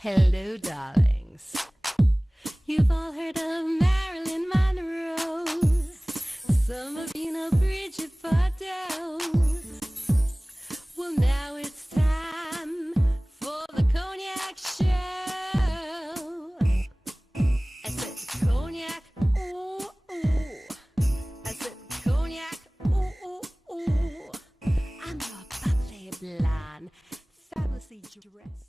Hello, darlings. You've all heard of Marilyn Monroe. Some of you know Bridget Bardot. Well, now it's time for the Cognac show. I said Cognac, ooh, ooh. I said Cognac, ooh, ooh, ooh. I'm your bubbly blonde, fabulously dressed.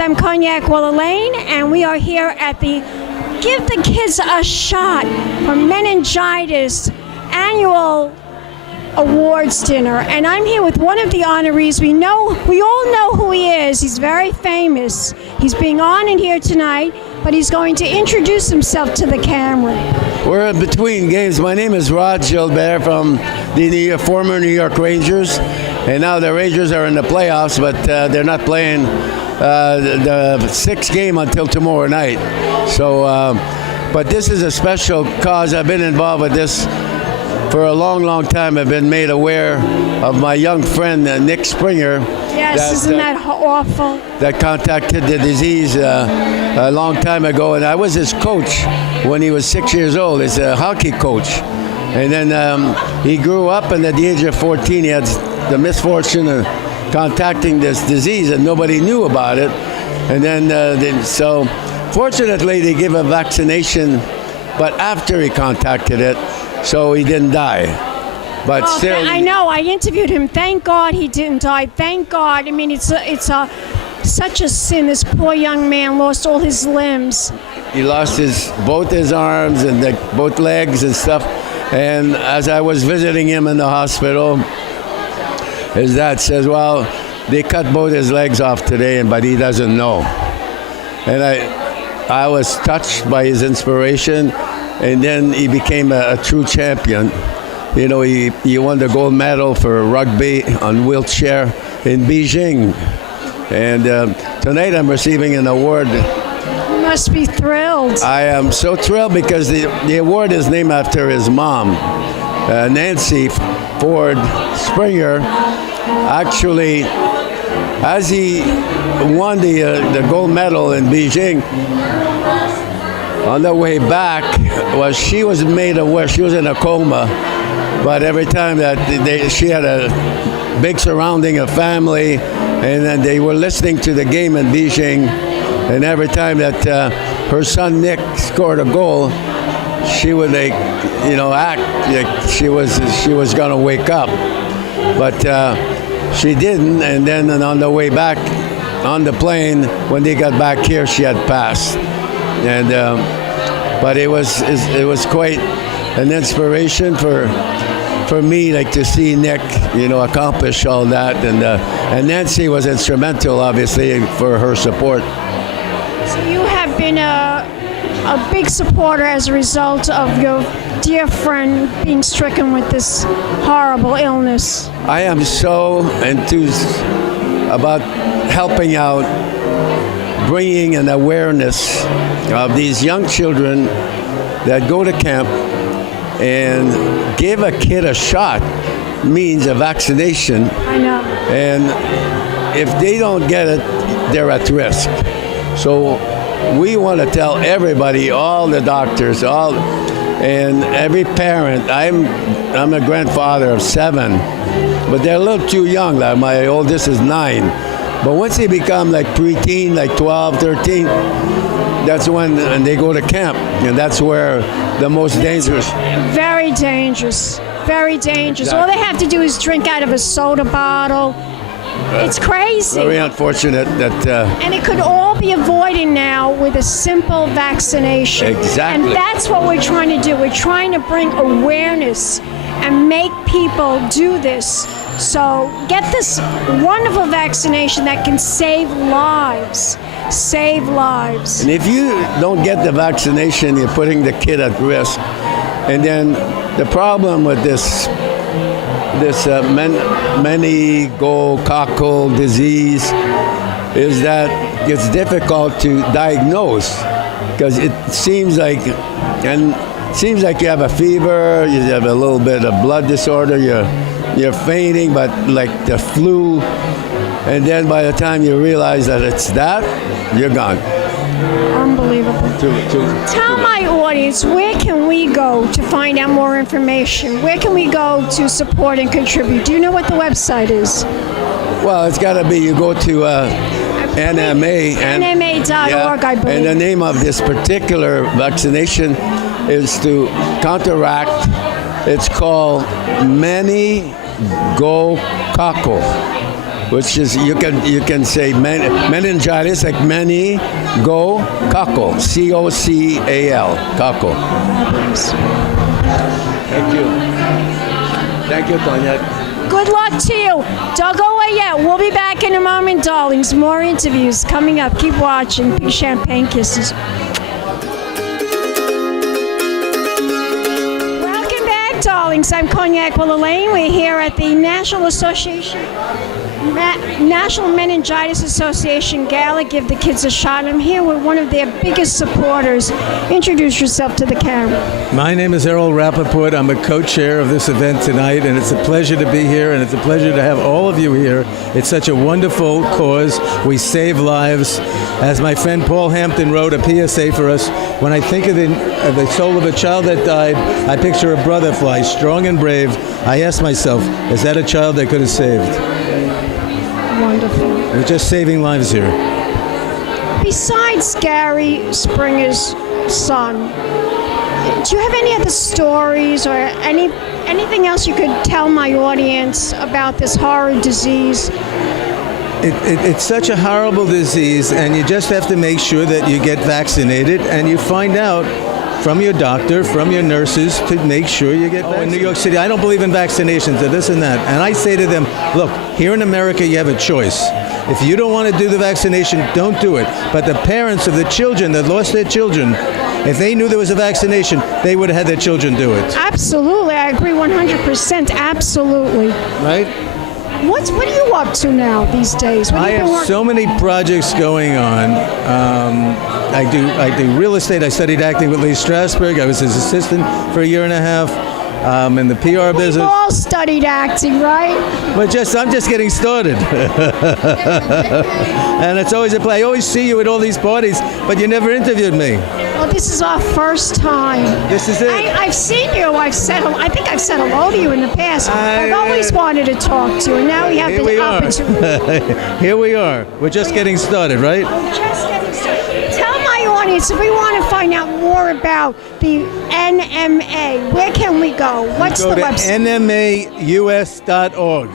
I'm Cognac Wellerlane, and we are here at the Give the Kids a Shot for Meningitis annual awards dinner. And I'm here with one of the honorees. We all know who he is. He's very famous. He's being honored here tonight, but he's going to introduce himself to the camera. We're in between games. My name is ROD GILBERT from the former New York Rangers, and now the Rangers are in the playoffs, but they're not playing the sixth game until tomorrow night. So, but this is a special cause. I've been involved with this for a long, long time. I've been made aware of my young friend, Nick Springer. Yes, isn't that awful? That contacted the disease a long time ago, and I was his coach when he was 6 years old. He's a hockey coach. And then he grew up, and at the age of 14, he had the misfortune of contacting this disease, and nobody knew about it. And then, so fortunately, they gave a vaccination, but after he contacted it, so he didn't die. But still, I know. I interviewed him. Thank God he didn't die. Thank God. I mean, it's such a sin. This poor young man lost all his limbs. He lost both his arms and both legs and stuff. And as I was visiting him in the hospital, his dad says, "Well, they cut both his legs off today, but he doesn't know." And I was touched by his inspiration, and then he became a true champion. You know, he won the gold medal for rugby on wheelchair in Beijing. And tonight I'm receiving an award. You must be thrilled. I am so thrilled because the award is named after his mom, Nancy Ford Springer. actually, as he won the gold medal in Beijing, on the way back, she was made aware, she was in a coma, but every time that she had a big surrounding of family, and then they were listening to the game in Beijing, and every time that her son Nick scored a goal, she would act like she was gonna wake up, but she didn't. And then on the way back on the plane, when they got back here, she had passed. And but it was quite an inspiration for me, like to see Nick, accomplish all that, and Nancy was instrumental, obviously, for her support. So you have been a big supporter as a result of your dear friend being stricken with this horrible illness. I am so enthused about helping out, bringing an awareness of these young children that go to camp, and give a kid a shot means a vaccination. I know. And if they don't get it, they're at risk. So we want to tell everybody, all the doctors, and every parent. I'm a grandfather of 7, but they're a little too young. Like my oldest is 9. But once they become like preteen, like 12, 13, that's when they go to camp, and that's where the most dangerous. Very dangerous. Very dangerous. Exactly. All they have to do is drink out of a soda bottle. It's crazy. Very unfortunate that. And it could all be avoided now with a simple vaccination. Exactly. And that's what we're trying to do. We're trying to bring awareness and make people do this. So get this wonderful vaccination that can save lives. Save lives. And if you don't get the vaccination, you're putting the kid at risk. And then the problem with this meningococcal disease is that it's difficult to diagnose, because it seems like you have a fever, you have a little bit of blood disorder, you're fainting, but like the flu, and then by the time you realize that it's that, you're gone. Unbelievable. Tell my audience, where can we go to find out more information? Where can we go to support and contribute? Do you know what the website is? Well, it's got to be, you go to NMA. NMA.org, I believe. And the name of this particular vaccination is to counteract, it's called meningococcal, which is, you can say meningitis, like meningococcal, C-O-C-A-L, cockle. Thank you. Thank you, Cognac. Good luck to you. Don't go away yet. We'll be back in a moment, darlings. More interviews coming up. Keep watching. Big champagne kisses. Welcome back, darlings. I'm Cognac Wellerlane. We're here at the National Meningitis Association Gala, Give the Kids a Shot. I'm here with one of their biggest supporters. Introduce yourself to the camera. My name is ERROL RAPPAPORT. I'm a co-chair of this event tonight, and it's a pleasure to be here, and it's a pleasure to have all of you here. It's such a wonderful cause. We save lives. As my friend Paul Hampton wrote a PSA for us, when I think of the soul of a child that died, I picture a brother fly, strong and brave. I ask myself, is that a child I could have saved? Wonderful. We're just saving lives here. Besides Gary Springer's son, do you have any other stories or anything else you could tell my audience about this horrid disease? It's such a horrible disease, and you just have to make sure that you get vaccinated, and you find out from your doctor, from your nurses, to make sure you get vaccinated. In New York City, I don't believe in vaccinations or this and that. And I say to them, look, here in America, you have a choice. If you don't want to do the vaccination, don't do it. But the parents of the children that lost their children, if they knew there was a vaccination, they would have had their children do it. Absolutely. I agree 100%. Absolutely. Right? What are you up to now these days? I have so many projects going on. I do real estate. I studied acting with Lee Strasberg. I was his assistant for a year and a half. in the PR We've business. all studied acting, right? But I'm just getting started. And it's always a play. I always see you at all these parties, but you never interviewed me. Well, this is our first time. This is it. I've seen you. I think I've said hello to you in the past. I've always wanted to talk to you, and now we have the opportunity. Here we are. We're just getting started, right? We're just getting started. Tell my audience, if we want to find out more about the NMA, where can we go? What's Go the to website? nmaus.org.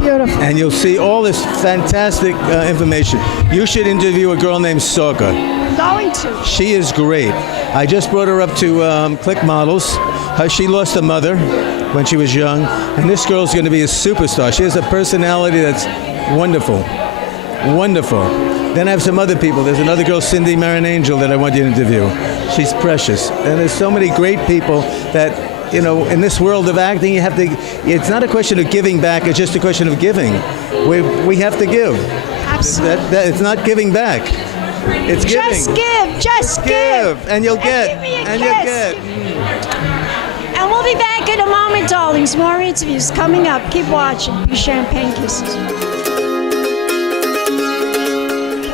Beautiful. And you'll see all this fantastic information. You should interview a girl named Sorka. I'm going to. She is great. I just brought her up to Click Models. She lost a mother when she was young, and this girl's going to be a superstar. She has a personality that's wonderful. Wonderful. Then I have some other people. There's another girl, CINDY MARINANGEL, that I want you to interview. She's precious. And there's so many great people that, you know, in this world of acting, you have to, it's not a question of giving back, it's just a question of giving. We have to give. Absolutely. It's not giving back. It's giving. Just give. And you'll get. Give me a and kiss. you'll get. And we'll be back in a moment, darlings. More interviews coming up. Keep watching. Be champagne kisses.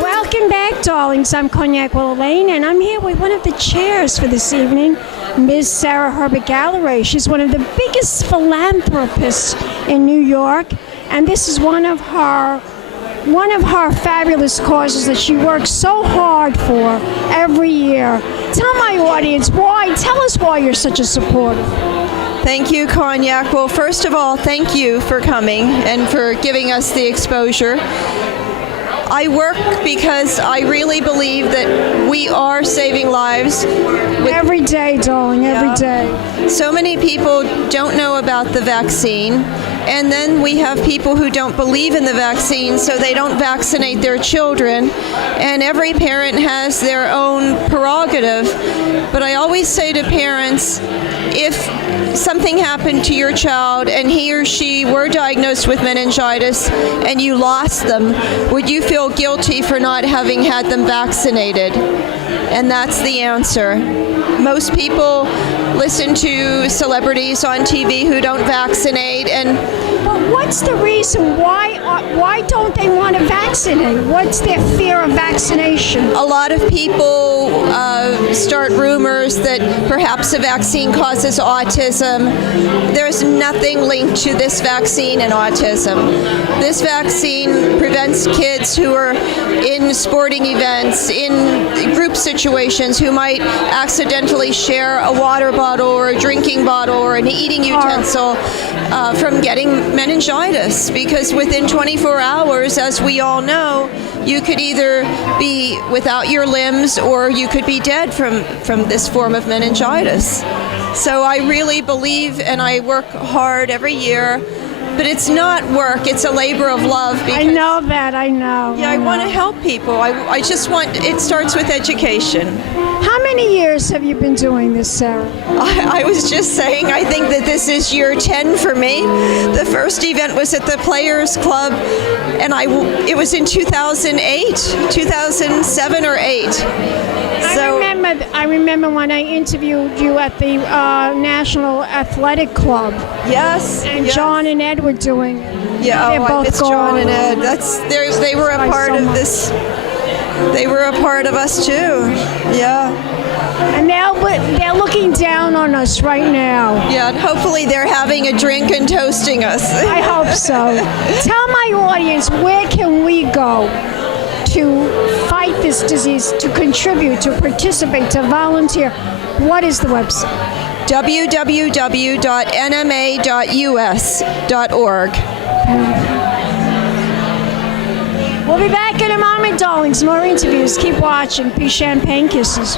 Welcome back, darlings. I'm Cognac Wellerlane, and I'm here with one of the chairs for this evening, Ms. Sarah Herbert-Galloway. She's one of the biggest philanthropists in New York, and this is one of her fabulous causes that she works so hard for every year. Tell my audience why. Tell us why you're such a supporter. Thank you, Cognac. Well, first of all, thank you for coming and for giving us the exposure. I work because I really believe that we are saving lives. Every day, darling, every day. So many people don't know about the vaccine, and then we have people who don't believe in the vaccine, so they don't vaccinate their children, and every parent has their own prerogative. But I always say to parents, if something happened to your child and he or she were diagnosed with meningitis and you lost them, would you feel guilty for not having had them vaccinated? And that's the answer. Most people listen to celebrities on TV who don't vaccinate, and But what's the reason? Why don't they want to vaccinate? What's their fear of vaccination? a lot of people start rumors that perhaps a vaccine causes autism. There's nothing linked to this vaccine and autism. This vaccine prevents kids who are in sporting events, in group situations, who might accidentally share a water bottle or a drinking bottle or an eating utensil from getting meningitis, because within 24 hours, as we all know, you could either be without your limbs or you could be dead from this form of meningitis. So I really believe, and I work hard every year, but it's not work, it's a labor of love. Because, I know that, I know. Yeah, I want to help people. I just want, it starts with education. How many years have you been doing this, Sarah? I was just saying, I think that this is year 10 for me. The first event was at the Players Club, and it was in 2008, 2007 or 8. So I remember when I interviewed you at the National Athletic Club. yes, And yes. John and Ed were doing it. Yeah, They're I both miss gone. John and Ed. They were a Thanks part so of much. this. They were a part of us too. Yeah. And now they're looking down on us right now. Yeah, and hopefully they're having a drink and toasting us. I hope so. Tell my audience, where can we go to fight this disease, to contribute, to participate, to volunteer? What is the website? www.nma.us.org. We'll be back in a moment, darlings. More interviews. Keep watching. Be champagne kisses.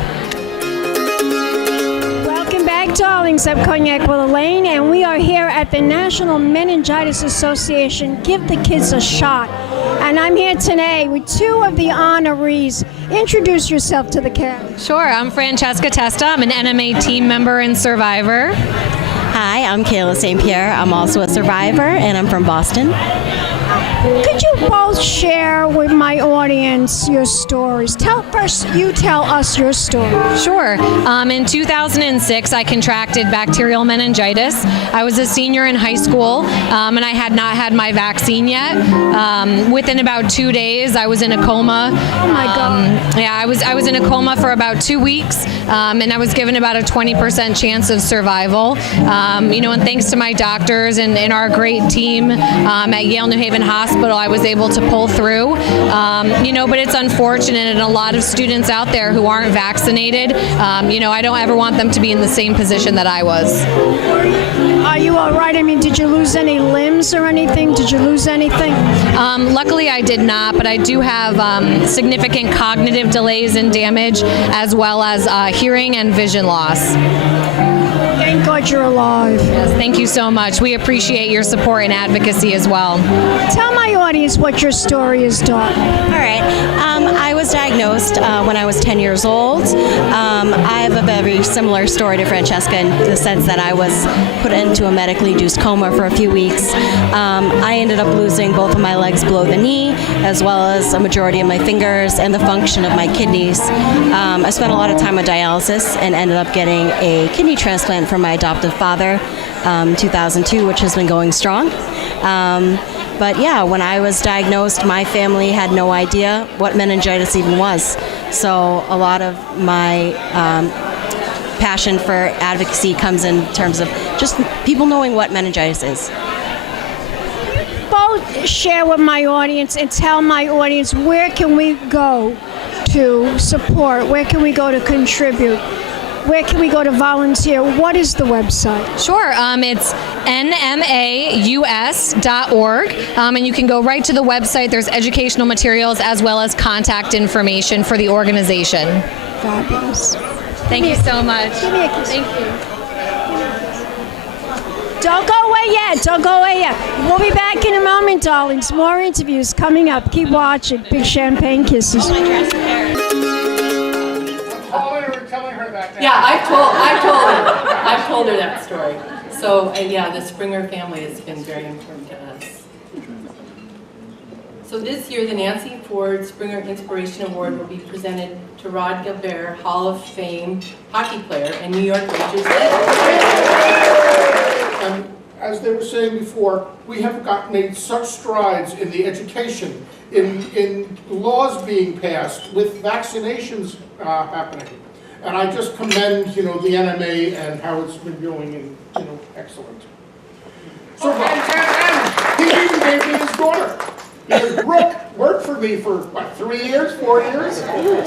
Welcome back, darlings. I'm Cognac Wellerlane, and we are here at the National Meningitis Association Give the Kids a Shot. And I'm here today with two of the honorees. Introduce yourself to the camera. Sure, I'm Francesca Testa. I'm an NMA team member and survivor. Hi, I'm KAYLA St. I'm also a survivor, and I'm from Boston. Could you both share with my audience your stories? First, you tell us your story. Sure. In 2006, I contracted bacterial meningitis. I was a senior in high school, and I had not had my vaccine yet. Within about 2 days, I was in a coma. Oh my God. Yeah, I was in a coma for about 2 weeks, and I was given about a 20% chance of survival. And thanks to my doctors and our great team at Yale New Haven Hospital, I was able to pull through. But it's unfortunate, and a lot of students out there who aren't vaccinated, I don't ever want them to be in the same position that I was. Are you all right? I mean, did you lose any limbs or anything? Did you lose anything? Luckily, I did not, but I do have significant cognitive delays and damage, as well as hearing and vision loss. Thank God you're alive. Yes, thank you so much. We appreciate your support and advocacy as well. Tell my audience what your story is, Dawn. All right. I was diagnosed when I was 10 years old. I have a very similar story to Francesca in the sense that I was put into a medically induced coma for a few weeks. I ended up losing both of my legs below the knee, as well as a majority of my fingers and the function of my kidneys. I spent a lot of time on dialysis and ended up getting a kidney transplant from my adoptive father in 2002, which has been going strong. But yeah, when I was diagnosed, my family had no idea what meningitis even was. So a lot of my passion for advocacy comes in terms of just people knowing what meningitis is. Both share with my audience and tell my audience, where can we go to support? Where can we go to contribute? Where can we go to volunteer? What is the website? Sure. It's nmaus.org, and you can go right to the website. There's educational materials as well as contact information for the organization. Fabulous. Thank you so much. Give me a kiss. Thank you. Don't go away yet. Don't go away yet. We'll be back in a moment, darlings. More interviews coming up. Keep watching. Big champagne kisses. Yeah, I've told her that story. So yeah, the Springer family has been very important to us. So this year, the Nancy Ford Springer Inspiration Award will be presented to ROD GILBERT, Hall of Fame hockey player and New York Rangers legend. As they were saying before, we have made such strides in the education, in laws being passed, with vaccinations happening. And I just commend, the NMA and how it's been doing, and, excellent. So, and he even gave me his daughter. Because Brooke worked for me for, 3 years, 4 years?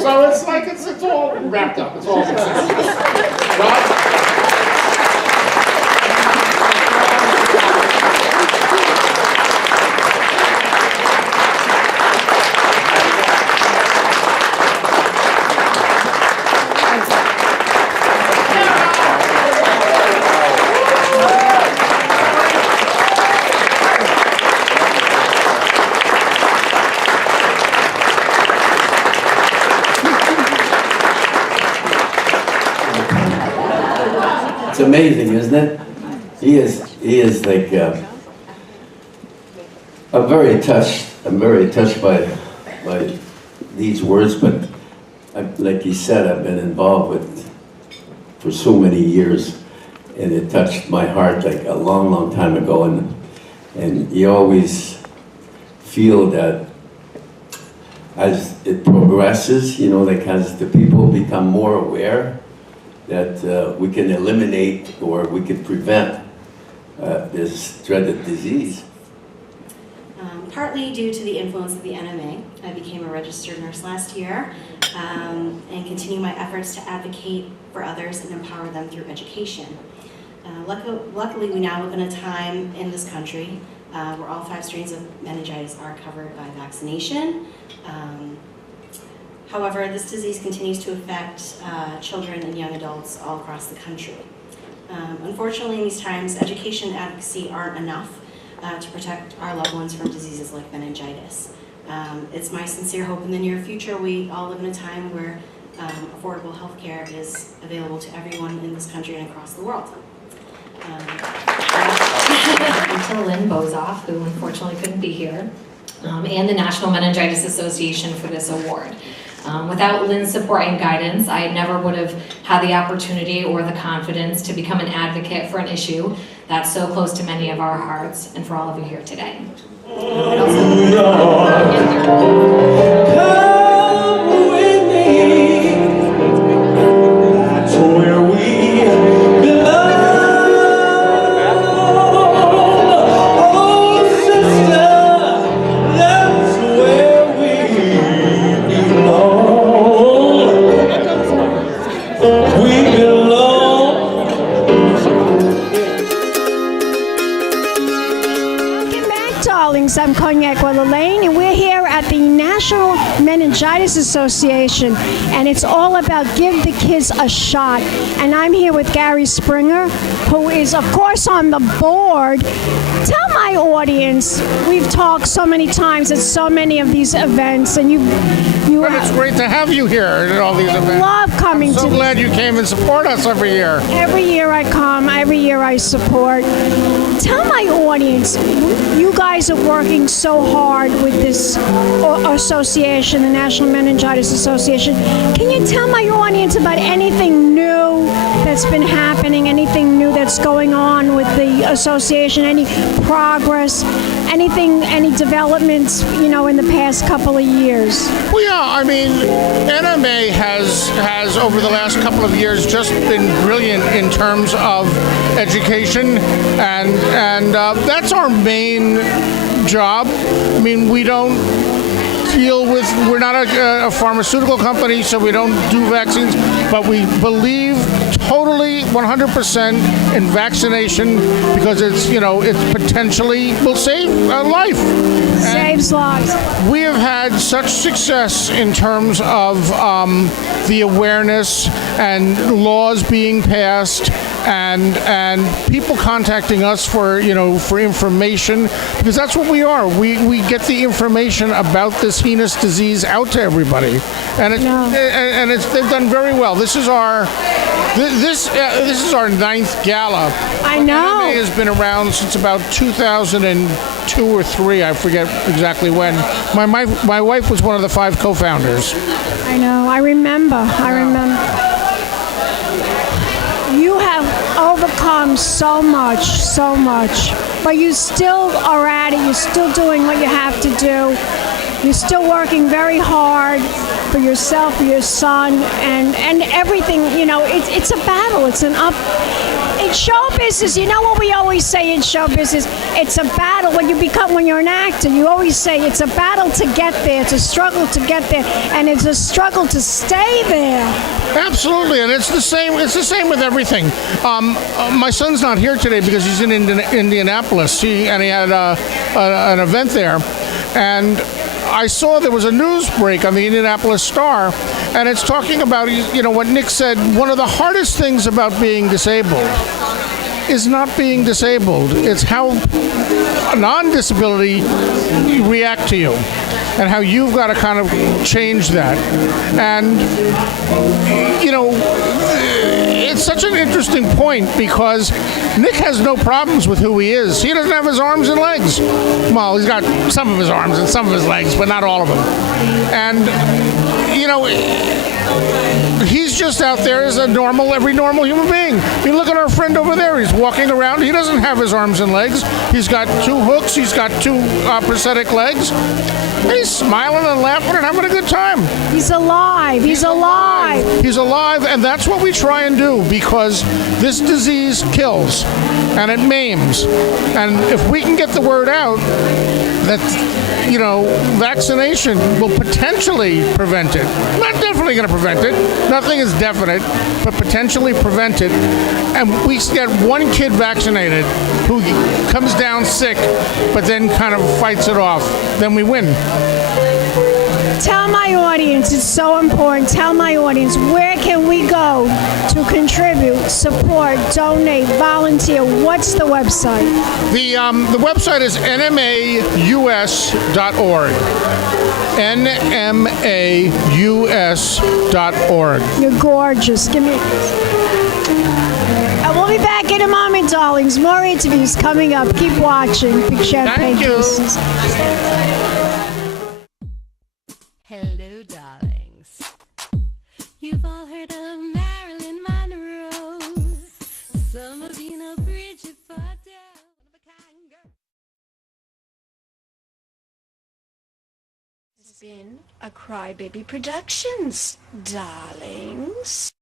So it's like, it's all wrapped up. It's all It's amazing, isn't it? He is like, I'm very touched by these words, but like he said, I've been involved with for so many years, and it touched my heart like a long time ago, and you always feel that as it progresses, like as the people become more aware, that we can eliminate or we can prevent this dreaded disease. Partly due to the influence of the NMA, I became a registered nurse last year and continue my efforts to advocate for others and empower them through education. Luckily, we now live in a time in this country where all 5 strains of meningitis are covered by vaccination. However, this disease continues to affect children and young adults all across the country. Unfortunately, in these times, education and advocacy aren't enough to protect our loved ones from diseases like meningitis. It's my sincere hope in the near future we all live in a time where affordable health care is available to everyone in this country and across the world. to Lynn BOZOFF, who unfortunately couldn't be here, and the National Meningitis Association for this award. Without Lynn's support and guidance, I never would have had the opportunity or the confidence to become an advocate for an issue that's so close to many of our hearts and for all of you here today. I'm Cognac Wellerlane, and we're here at the National Meningitis Association, and it's all about give the kids a shot. And I'm here with Gary Springer, who is, of course, on the board. Tell my audience, we've talked so many times at so many of these events, and But it's great to have you here at all these events. Love coming I'm so to glad you came and support us every year. Every year I come, every year I support. Tell my audience, you guys are working so hard with this association, the National Meningitis Association. Can you tell my audience about anything new that's been happening, anything new that's going on with the association, any progress, anything, any developments, you know, in the past couple of years? Well, yeah, I mean, NMA has over the last couple of years just been brilliant in terms of education, and that's our main job. I mean, we don't deal with, we're not a pharmaceutical company, so we don't do vaccines, but we believe totally 100% in vaccination because it's, you know, it potentially will save a life. Saves lives. We have had such success in terms of the awareness and laws being passed and people contacting us for, you know, for information, because that's what we are. We get the information about this heinous disease out to everybody, and they've done very well. This is our this is our 9th gala. I know. NMA has been around since about 2002 or 3. I forget exactly when. My wife was one of the 5 co-founders. I know. I remember. You have overcome so much, but you still are at it. You're still doing what you have to do. You're still working very hard for yourself, for your son, and everything. You know, it's a battle. It's an up. In show business, you know what we always say in show business? It's a battle when you're an actor. You always say it's a battle to get there. It's a struggle to get there, and it's a struggle to stay there. Absolutely, and it's the same. It's the same with everything. My son's not here today because he's in Indianapolis. He had an event there, and I saw there was a news break on the Indianapolis Star, and it's talking about, you know, what Nick said. One of the hardest things about being disabled is not being disabled. It's how non-disability react to you, and how you've got to kind of change that. And, you know, it's such an interesting point because Nick has no problems with who he is. He doesn't have his arms and legs. Well, he's got some of his arms and some of his legs, but not all of them. And, you know, he's just out there as every normal human being. I mean, look at our friend over there. He's walking around. He doesn't have his arms and legs. He's got 2 hooks. He's got 2 prosthetic legs. He's smiling and laughing and having a good time. He's alive. He's alive. He's alive, and that's what we try and do, because this disease kills and it maims. And if we can get the word out that, you know, vaccination will potentially prevent it. Not definitely going to prevent it. Nothing is definite, but potentially prevent it. And we get 1 kid vaccinated who comes down sick, but then kind of fights it off. Then we win. Tell my audience, it's so important, tell my audience, where can we go to contribute, support, donate, volunteer? What's the website? The website is nmaus.org. nmaus.org. You're gorgeous. Give me. We'll be back Take it a moment, darlings. More interviews coming up. Keep watching. Big champagne kisses. Hello, darlings. You've all heard of Marilyn Monroe. Some of you know Bridget Bardot. This has been a Crybaby Productions, darlings.